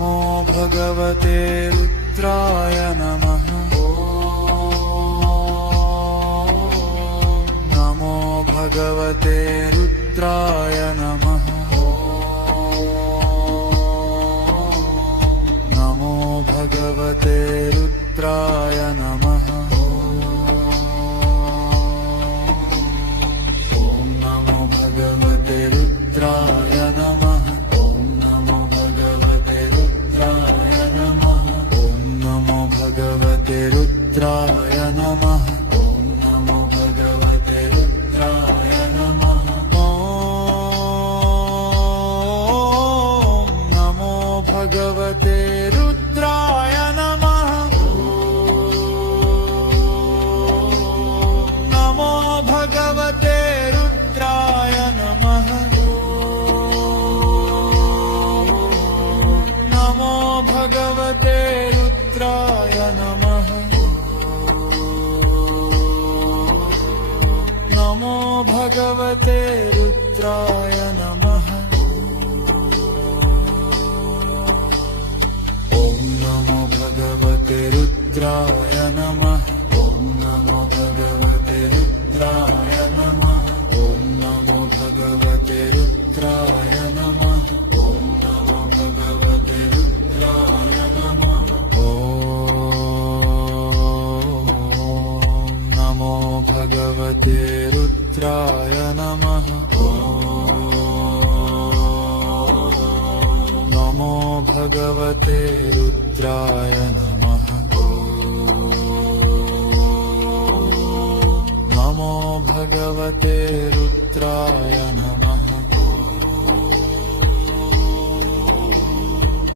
नमो भगवते रुद्राय नमः नमो भगवते रुद्राय नमः नमो भगवते रुद्राय नमः ॐ नमो भगवते रुद्राय नमः ॐ नमो भगवते रुद्राय नमः ॐ नमो भगवते रुद्राय नमः ॐ नमो भगवते रुद्राय नमः ॐ नमो भगवते रुद्राय नमः नमो भगवते रुद्राय नमः नमो भगवते रुद्राय नमः नमो भगवते रुद्राय नमः ॐ नमो भगवते रुद्राय नमः ॐ नमो भगवते रुद्राय नमः ॐ नमो भगवते रुद्राय नमः ॐ नमो भगवते रुद्राय नमः ॐ नमो भगवते रुद्राय नमः नमो भगवते रुद्राय नमः नमो भगवते रुद्राय नमः